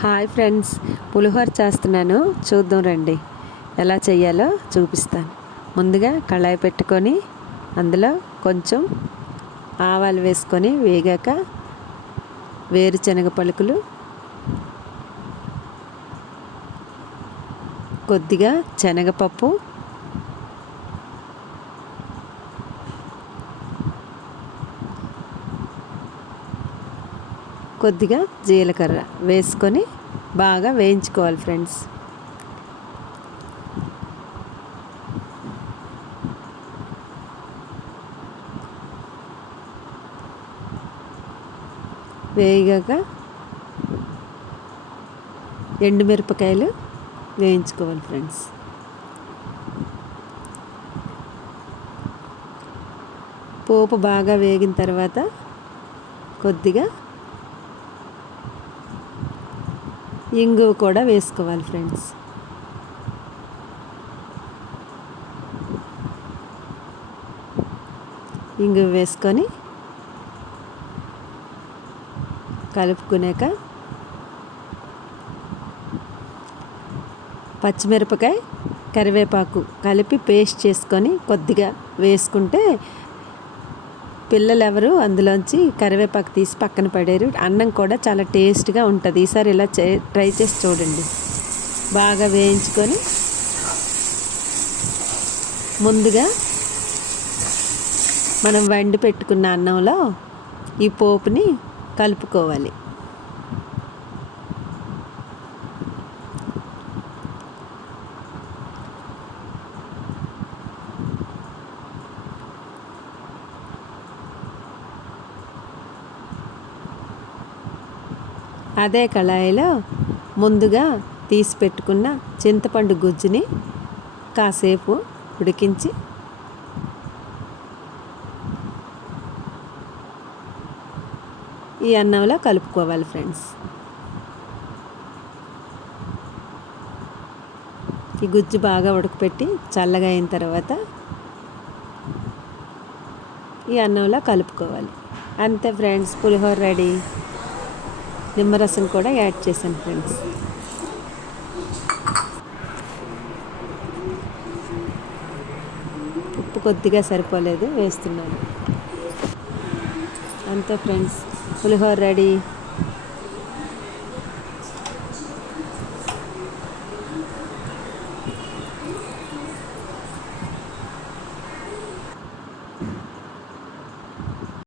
Hi friends, పులిహోర చేస్తున్నాను. చూద్దాం రండి ఎలా చేయాలో చూపిస్తాను. ముందుగా కళాయి పెట్టుకొని అందులో కొంచెం ఆవాలు వేసుకొని వేగాక వేరుశనగ పలుకులు, కొద్దిగా శనగపప్పు, కొద్దిగా జీలకర్ర వేసుకొని బాగా వేయించుకోవాలి ఫ్రెండ్స్. వేగాక ఎండుమిరపకాయలు వేయించుకోవాలి ఫ్రెండ్స్. పోపు బాగా వేగిన తర్వాత కొద్దిగా ఇంగువ కూడా వేసుకోవాలి ఫ్రెండ్స్. ఇంగువ వేసుకొని కలుపుకునేక పచ్చిమిరపకాయ, కరివేపాకు కలిపి పేస్ట్ చేసుకొని కొద్దిగా వేసుకుంటే పిల్లలు ఎవరు అందులోంచి కరివేపాకు తీసి పక్కన పడేరు. అన్నం కూడా చాలా టేస్ట్గా ఉంటుంది. ఈసారి ఇలా ట్రై చేసి చూడండి. బాగా వేయించుకొని ముందుగా మనం వండి పెట్టుకున్న అన్నంలో ఈ పోపుని కలుపుకోవాలి. అదే కళాయిలో ముందుగా తీసి పెట్టుకున్న చింతపండు గుజ్జుని కాసేపు ఉడికించి ఈ అన్నంలో కలుపుకోవాలి ఫ్రెండ్స్. ఈ గుజ్జు బాగా ఉడకపెట్టి చల్లగా అయిన తర్వాత ఈ అన్నంలో కలుపుకోవాలి. అంతే ఫ్రెండ్స్, పులిహోర రెడీ. నిమ్మరసం కూడా యాడ్ చేశాను ఫ్రెండ్స్. ఉప్పు కొద్దిగా సరిపోలేదు, వేస్తున్నాను. అంతే ఫ్రెండ్స్, పులిహోర రెడీ.